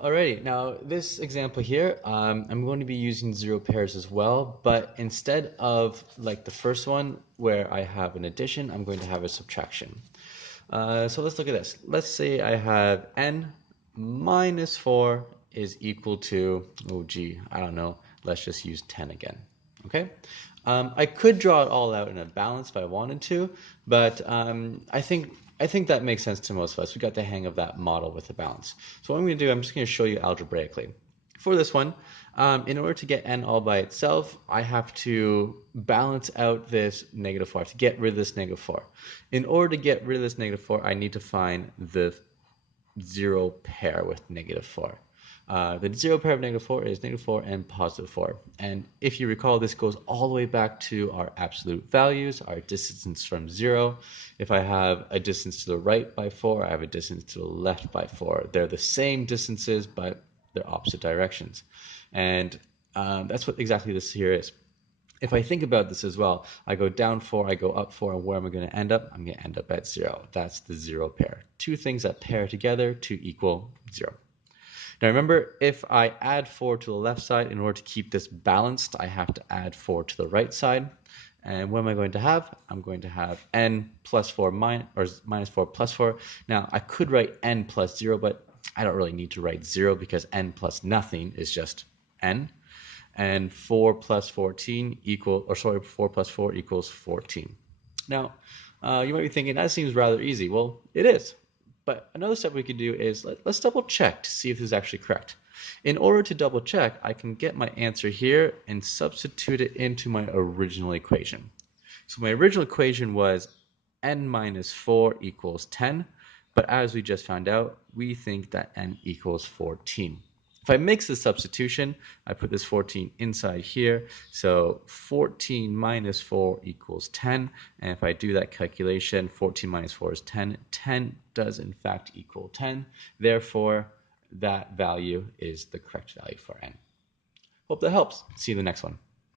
Alrighty, now this example here, I'm going to be using zero pairs as well, but instead of like the first one where I have an addition, I'm going to have a subtraction. So let's look at this. Let's say I have n minus 4 is equal to, oh gee, I don't know, let's just use 10 again. Okay? I could draw it all out in a balance if I wanted to, but I think that makes sense to most of us. We got the hang of that model with the balance. So what I'm going to do, I'm just going to show you algebraically. For this one, in order to get n all by itself, I have to balance out this negative 4. I have to get rid of this negative 4. In order to get rid of this negative 4, I need to find the zero pair with negative 4. The zero pair of negative 4 is negative 4 and positive 4. And if you recall, this goes all the way back to our absolute values, our distance from 0. If I have a distance to the right by 4, I have a distance to the left by 4. They're the same distances, but they're opposite directions. And that's what exactly this here is. If I think about this as well, I go down 4, I go up 4, and where am I going to end up? I'm going to end up at 0. That's the zero pair. Two things that pair together to equal 0. Now remember, if I add 4 to the left side, in order to keep this balanced, I have to add 4 to the right side. And what am I going to have? I'm going to have n plus 4 minus 4 plus 4. Now, I could write n plus 0, but I don't really need to write 0 because n plus nothing is just n. And 4 plus 14 4 plus 4 equals 14. Now, you might be thinking, that seems rather easy. Well, it is. But another step we could do is let's double check to see if this is actually correct. In order to double check, I can get my answer here and substitute it into my original equation. So my original equation was n minus 4 equals 10, but as we just found out, we think that n equals 14. If I mix the substitution, I put this 14 inside here, so 14 minus 4 equals 10, and if I do that calculation, 14 minus 4 is 10. 10 does in fact equal 10, therefore that value is the correct value for n. Hope that helps. See you in the next one.